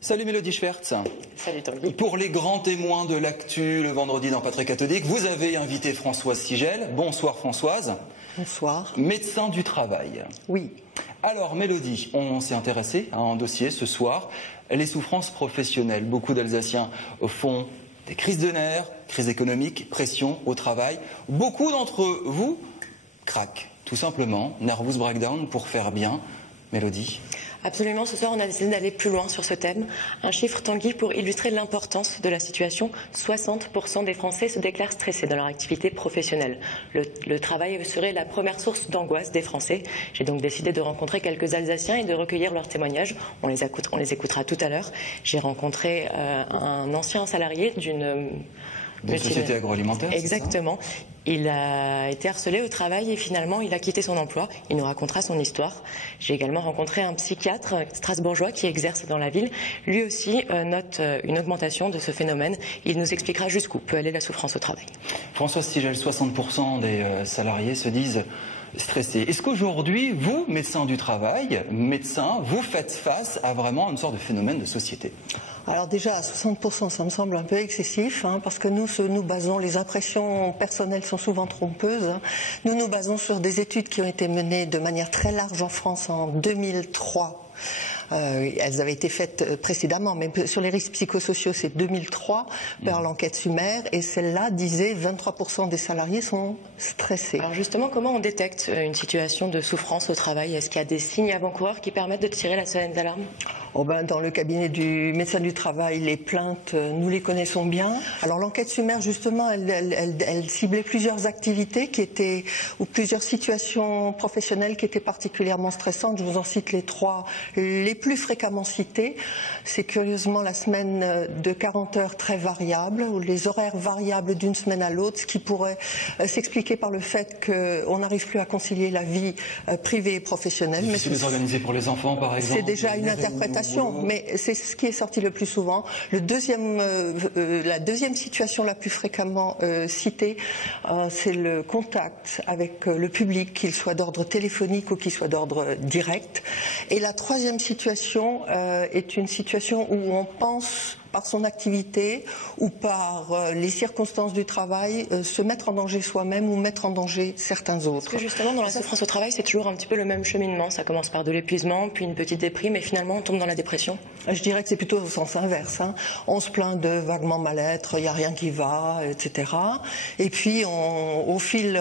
Salut Mélodie Schwertz. Salut Tanguy. Pour les grands témoins de l'actu le vendredi dans Patrick Cathodique, vous avez invité Françoise Sigel. Bonsoir Françoise. Bonsoir. Médecin du travail. Oui. Alors Mélodie, on s'est intéressé à un dossier ce soir, les souffrances professionnelles. Beaucoup d'Alsaciens font des crises de nerfs, crise économique, pression au travail. Beaucoup d'entre vous craquent, tout simplement, nervous breakdown pour faire bien. Mélodie. Absolument, ce soir on a décidé d'aller plus loin sur ce thème. Un chiffre, Tanguy, pour illustrer l'importance de la situation. 60% des Français se déclarent stressés dans leur activité professionnelle. Le travail serait la première source d'angoisse des Français. J'ai donc décidé de rencontrer quelques Alsaciens et de recueillir leurs témoignages. On les écoutera tout à l'heure. J'ai rencontré un ancien salarié d'une société agroalimentaire. Exactement. Il a été harcelé au travail et finalement il a quitté son emploi. Il nous racontera son histoire. J'ai également rencontré un psychiatre strasbourgeois qui exerce dans la ville. Lui aussi note une augmentation de ce phénomène. Il nous expliquera jusqu'où peut aller la souffrance au travail. François Sigel, 60% des salariés se disent stressés. Est-ce qu'aujourd'hui, vous, médecin du travail, vous faites face à vraiment une sorte de phénomène de société ? Alors déjà, à 60%, ça me semble un peu excessif, parce que nous basons, les impressions personnelles sont souvent trompeuses. Nous nous basons sur des études qui ont été menées de manière très large en France en 2003. Elles avaient été faites précédemment, mais sur les risques psychosociaux, c'est 2003 par l'enquête Sumer, et celle-là disait 23% des salariés sont stressés. Alors justement, comment on détecte une situation de souffrance au travail? Est-ce qu'il y a des signes avant-coureurs qui permettent de tirer la sonnette d'alarme? Dans le cabinet du médecin du travail, les plaintes, nous les connaissons bien. Alors l'enquête Sumer, justement, elle ciblait plusieurs activités ou plusieurs situations professionnelles qui étaient particulièrement stressantes. Je vous en cite les trois les plus fréquemment citées. C'est curieusement la semaine de 40 heures très variable, ou les horaires variables d'une semaine à l'autre, ce qui pourrait s'expliquer par le fait qu'on n'arrive plus à concilier la vie privée et professionnelle. Mais c'est organisé pour les enfants, par exemple. C'est déjà une interprétation, mais c'est ce qui est sorti le plus souvent. La deuxième situation la plus fréquemment citée, c'est le contact avec le public, qu'il soit d'ordre téléphonique ou qu'il soit d'ordre direct. Et la troisième situation est une situation où on pense, par son activité ou par les circonstances du travail, se mettre en danger soi-même ou mettre en danger certains autres. Parce que justement, dans la souffrance au travail, c'est toujours un petit peu le même cheminement. Ça commence par de l'épuisement, puis une petite déprime, et finalement on tombe dans la dépression. Je dirais que c'est plutôt au sens inverse. On se plaint de vaguement mal-être, il n'y a rien qui va, etc. Et puis, au fil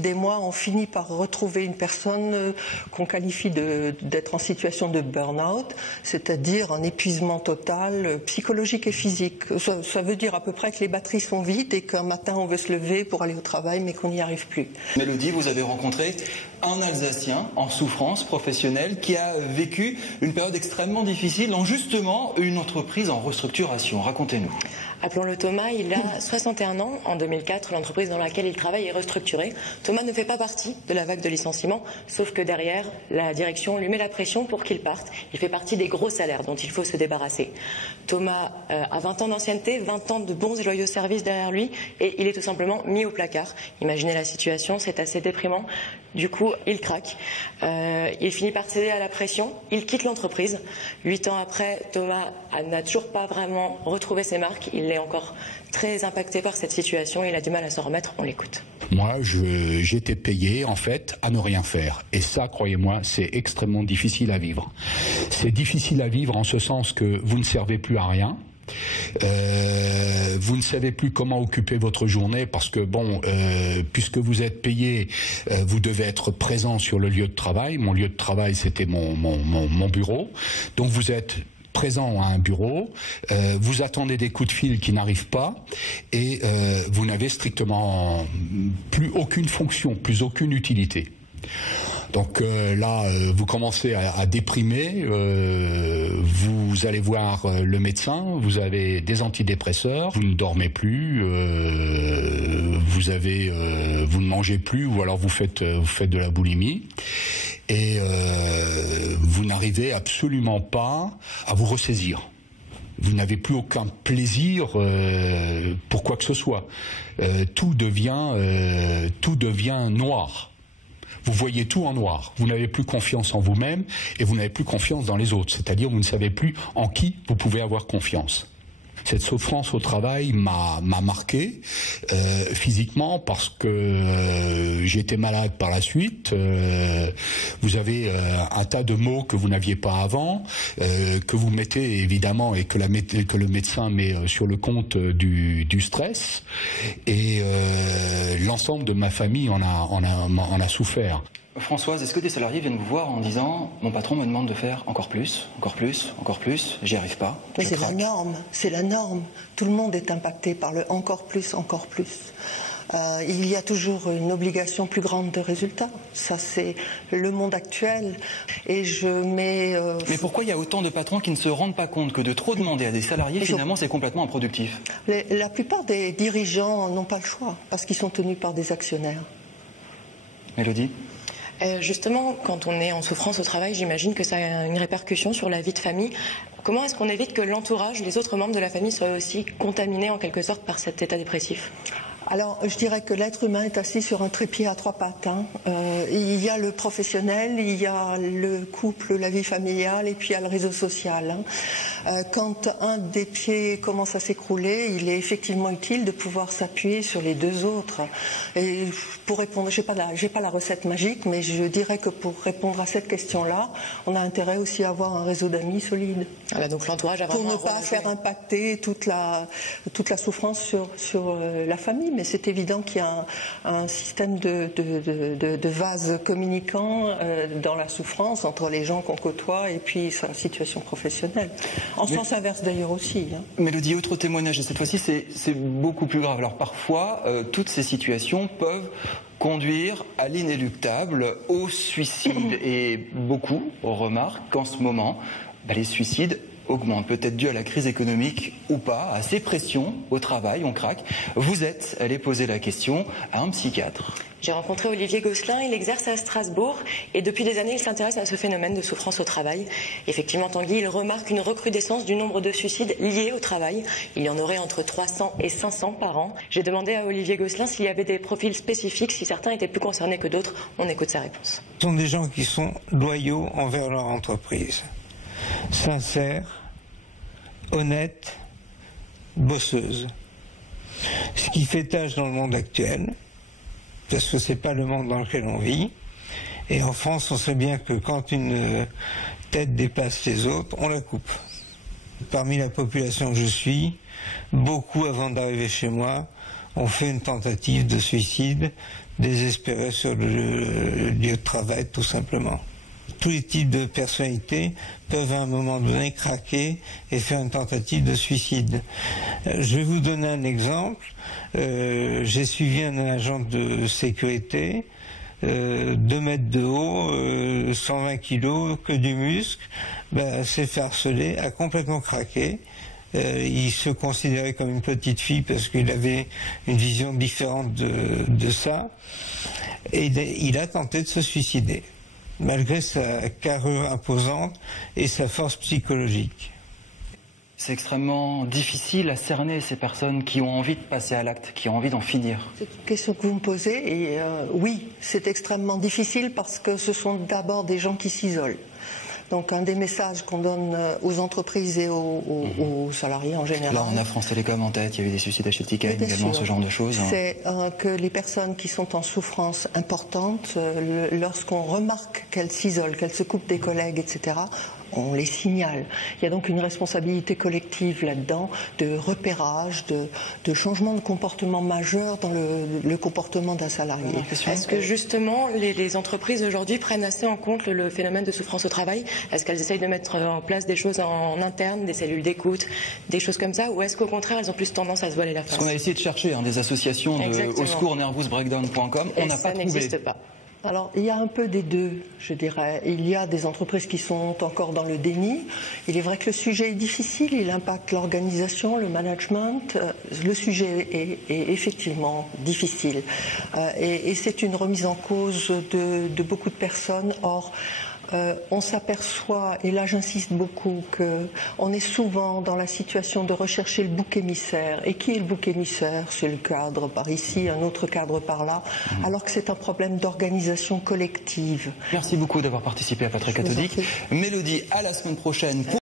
des mois, on finit par retrouver une personne qu'on qualifie d'être en situation de burn-out, c'est-à-dire un épuisement total, psychologique et physique. Ça veut dire à peu près que les batteries sont vides et qu'un matin on veut se lever pour aller au travail mais qu'on n'y arrive plus. Mélodie, vous avez rencontré un Alsacien en souffrance professionnelle qui a vécu une période extrêmement difficile en justement une entreprise en restructuration. Racontez-nous. Appelons-le Thomas, il a 61 ans. En 2004, l'entreprise dans laquelle il travaille est restructurée. Thomas ne fait pas partie de la vague de licenciements, sauf que derrière, la direction lui met la pression pour qu'il parte. Il fait partie des gros salaires dont il faut se débarrasser. Thomas a 20 ans d'ancienneté, 20 ans de bons et joyeux services derrière lui, et il est tout simplement mis au placard. Imaginez la situation, c'est assez déprimant. Du coup, il craque. Il finit par céder à la pression. Il quitte l'entreprise. 8 ans après, Thomas n'a toujours pas vraiment retrouvé ses marques. Il est encore très impacté par cette situation. Il a du mal à s'en remettre. On l'écoute. Moi, j'étais payé, en fait, à ne rien faire. Et ça, croyez-moi, c'est extrêmement difficile à vivre. C'est difficile à vivre en ce sens que vous ne servez plus à rien. Vous ne savez plus comment occuper votre journée parce que puisque vous êtes payé, vous devez être présent sur le lieu de travail. Mon lieu de travail, c'était mon bureau. Donc vous êtes présent à un bureau, vous attendez des coups de fil qui n'arrivent pas et vous n'avez strictement plus aucune fonction, plus aucune utilité. Donc là, vous commencez à déprimer, vous allez voir le médecin, vous avez des antidépresseurs, vous ne dormez plus, vous ne mangez plus ou alors vous faites de la boulimie et vous n'arrivez absolument pas à vous ressaisir. Vous n'avez plus aucun plaisir pour quoi que ce soit. Tout devient noir. vous voyez tout en noir. Vous n'avez plus confiance en vous-même et vous n'avez plus confiance dans les autres. C'est-à-dire, vous ne savez plus en qui vous pouvez avoir confiance. Cette souffrance au travail m'a marqué physiquement parce que j'ai été malade par la suite. Vous avez un tas de mots que vous n'aviez pas avant, que vous mettez évidemment et que le médecin met sur le compte du stress. Et l'ensemble de ma famille en a souffert. Françoise, est-ce que des salariés viennent vous voir en disant « Mon patron me demande de faire encore plus, j'y arrive pas, mais c'est la norme, c'est la norme. Tout le monde est impacté par le encore plus, encore plus. Il y a toujours une obligation plus grande de résultats. Ça, c'est le monde actuel. Et je mets... Mais pourquoi il y a autant de patrons qui ne se rendent pas compte que de trop demander à des salariés, finalement, c'est complètement improductif? La plupart des dirigeants n'ont pas le choix, parce qu'ils sont tenus par des actionnaires. Mélodie? Justement, quand on est en souffrance au travail, j'imagine que ça a une répercussion sur la vie de famille. Comment est-ce qu'on évite que l'entourage, les autres membres de la famille soient aussi contaminés en quelque sorte par cet état dépressif ? Alors, je dirais que l'être humain est assis sur un trépied à trois pattes. Il y a le professionnel, il y a le couple, la vie familiale, et puis il y a le réseau social. Quand un des pieds commence à s'écrouler, il est effectivement utile de pouvoir s'appuyer sur les deux autres. Et pour répondre, j'ai pas la recette magique, mais je dirais que pour répondre à cette question-là, on a intérêt aussi à avoir un réseau d'amis solide. Voilà, donc l'entourage a pour ne pas faire impacter toute la souffrance sur la famille. Mais c'est évident qu'il y a un système de vases communicants dans la souffrance entre les gens qu'on côtoie et puis sa situation professionnelle. En sens inverse d'ailleurs aussi. Mélodie, autre témoignage, et cette fois-ci c'est beaucoup plus grave. Alors parfois, toutes ces situations peuvent conduire à l'inéluctable, au suicide. Et beaucoup remarquent qu'en ce moment, les suicides augmente, peut-être dû à la crise économique ou pas, à ces pressions au travail, on craque. Vous êtes allé poser la question à un psychiatre. J'ai rencontré Olivier Gosselin, il exerce à Strasbourg et depuis des années il s'intéresse à ce phénomène de souffrance au travail. Effectivement, Tanguy, il remarque une recrudescence du nombre de suicides liés au travail. Il y en aurait entre 300 et 500 par an. J'ai demandé à Olivier Gosselin s'il y avait des profils spécifiques, si certains étaient plus concernés que d'autres. On écoute sa réponse. Ce sont des gens qui sont loyaux envers leur entreprise, sincères, honnêtes, bosseuses. Ce qui fait tâche dans le monde actuel, parce que c'est pas le monde dans lequel on vit. Et en France, on sait bien que quand une tête dépasse les autres, on la coupe. Parmi la population que je suis, beaucoup, avant d'arriver chez moi, ont fait une tentative de suicide, désespérés sur le lieu de travail, tout simplement. Tous les types de personnalités peuvent à un moment donné craquer et faire une tentative de suicide. Je vais vous donner un exemple. J'ai suivi un agent de sécurité, 2 mètres de haut, 120 kilos, que du muscle, s'est fait harceler, a complètement craqué. Il se considérait comme une petite fille parce qu'il avait une vision différente de ça. Et il a tenté de se suicider, malgré sa carrure imposante et sa force psychologique. C'est extrêmement difficile à cerner ces personnes qui ont envie de passer à l'acte, qui ont envie d'en finir. C'est une question que vous me posez et oui, c'est extrêmement difficile parce que ce sont d'abord des gens qui s'isolent. Donc un des messages qu'on donne aux entreprises et aux salariés en général. Là, on a France Télécom en tête, il y avait des suicides à chez Tiken, également ce genre de choses. C'est que les personnes qui sont en souffrance importante, lorsqu'on remarque qu'elles s'isolent, qu'elles se coupent des collègues, etc., on les signale. Il y a donc une responsabilité collective là-dedans, de repérage, de changement de comportement majeur dans le comportement d'un salarié. Est-ce que justement les entreprises aujourd'hui prennent assez en compte le phénomène de souffrance au travail? Est-ce qu'elles essayent de mettre en place des choses en interne, des cellules d'écoute, des choses comme ça, ou est-ce qu'au contraire elles ont plus tendance à se voiler la face? Parce qu'on a essayé de chercher des associations au secours nervousbreakdown.com, on n'a pas trouvé. Ça n'existe pas. Alors, il y a un peu des deux, je dirais. Il y a des entreprises qui sont encore dans le déni. Il est vrai que le sujet est difficile, il impacte l'organisation, le management. Le sujet est effectivement difficile. Et c'est une remise en cause de beaucoup de personnes. Or, on s'aperçoit, et là j'insiste beaucoup, qu'on est souvent dans la situation de rechercher le bouc émissaire. Et qui est le bouc émissaire? C'est le cadre par ici, un autre cadre par là, alors que c'est un problème d'organisation collective. Merci beaucoup d'avoir participé à Patrick Cathodique. Mélodie, à la semaine prochaine.